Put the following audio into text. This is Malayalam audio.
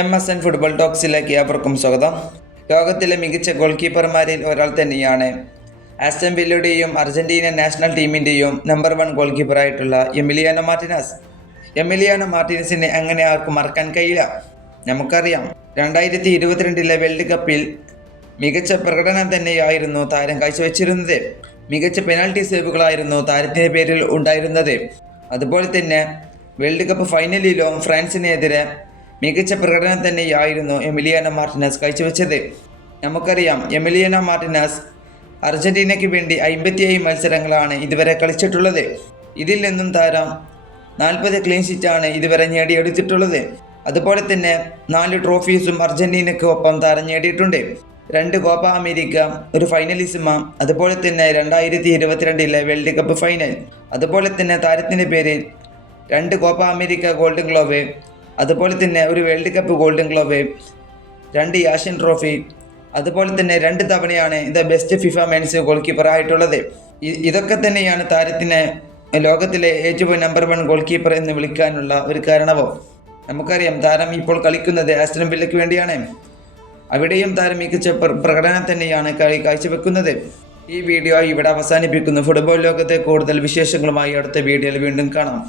എം എസ് എൻ ഫുട്ബോൾ ടോക്സിലേക്ക് ഏവർക്കും സ്വാഗതം. ലോകത്തിലെ മികച്ച ഗോൾ കീപ്പർമാരിൽ ഒരാൾ തന്നെയാണ്. ആസ്റ്റൻ വില്ലയുടെയും അർജന്റീന നാഷണൽ ടീമിന്റെയും നമ്പർ വൺ ഗോൾ കീപ്പറായിട്ടുള്ള എമിലിയാനോ മാർട്ടിനസ്. എമിലിയാനോ മാർട്ടിനസിനെ അങ്ങനെ ആർക്കും മറക്കാൻ കഴിയില്ല. നമുക്കറിയാം രണ്ടായിരത്തി ഇരുപത്തിരണ്ടിലെ വേൾഡ് കപ്പിൽ മികച്ച പ്രകടനം തന്നെയായിരുന്നു താരം കാഴ്ചവെച്ചിരുന്നത്. മികച്ച പെനാൽറ്റി സേവുകളായിരുന്നു താരത്തിന്റെ പേരിൽ ഉണ്ടായിരുന്നത്. അതുപോലെ തന്നെ വേൾഡ് കപ്പ് ഫൈനലിലും ഫ്രാൻസിനെതിരെ മികച്ച പ്രകടനം തന്നെയായിരുന്നു എമിലിയാന മാർട്ടിനസ് കാഴ്ചവെച്ചത്. നമുക്കറിയാം എമിലിയാന മാർട്ടിനസ് അർജന്റീനയ്ക്ക് വേണ്ടി അമ്പത്തിയേഴ് മത്സരങ്ങളാണ് ഇതുവരെ കളിച്ചിട്ടുള്ളത്. ഇതിൽ നിന്നും താരം നാൽപ്പത് ക്ലീൻ ഷീറ്റാണ് ഇതുവരെ നേടിയെടുത്തിട്ടുള്ളത്. അതുപോലെ തന്നെ നാല് ട്രോഫീസും അർജന്റീനയ്ക്ക് ഒപ്പം താരം നേടിയിട്ടുണ്ട്. രണ്ട് കോപ്പ അമേരിക്ക ഒരു ഫൈനലിസിമ അതുപോലെ തന്നെ രണ്ടായിരത്തി ഇരുപത്തിരണ്ടിലെ വേൾഡ് കപ്പ് ഫൈനൽ അതുപോലെ തന്നെ താരത്തിന്റെ പേരിൽ രണ്ട് കോപ്പ അമേരിക്ക ഗോൾഡൻ ഗ്ലോവ് അതുപോലെ തന്നെ ഒരു വേൾഡ് കപ്പ് ഗോൾഡൻ ഗ്ലോബ് രണ്ട് ഏഷ്യൻ ട്രോഫി അതുപോലെ തന്നെ രണ്ട് തവണയാണ് the best FIFA men's goalkeeper ആയിട്ടുള്ളത് ഇതൊക്കെ തന്നെയാണ് താരത്തിനെ ലോകത്തിലെ ഏറ്റവും നമ്പർ വൺ ഗോൾ കീപ്പർ എന്ന് വിളിക്കാനുള്ള ഒരു കാരണവും. നമുക്കറിയാം താരം ഇപ്പോൾ കളിക്കുന്നത് ആസ്റ്റൻ വില്ലയ്ക്ക് വേണ്ടിയാണ്. അവിടെയും താരം മികച്ച പ്രകടനം തന്നെയാണ് കളി കാഴ്ചവെക്കുന്നത്. ഈ വീഡിയോ ഇവിടെ അവസാനിപ്പിക്കുന്നു. ഫുട്ബോൾ ലോകത്തെ കൂടുതൽ വിശേഷങ്ങളുമായി അടുത്ത വീഡിയോയിൽ വീണ്ടും കാണാം.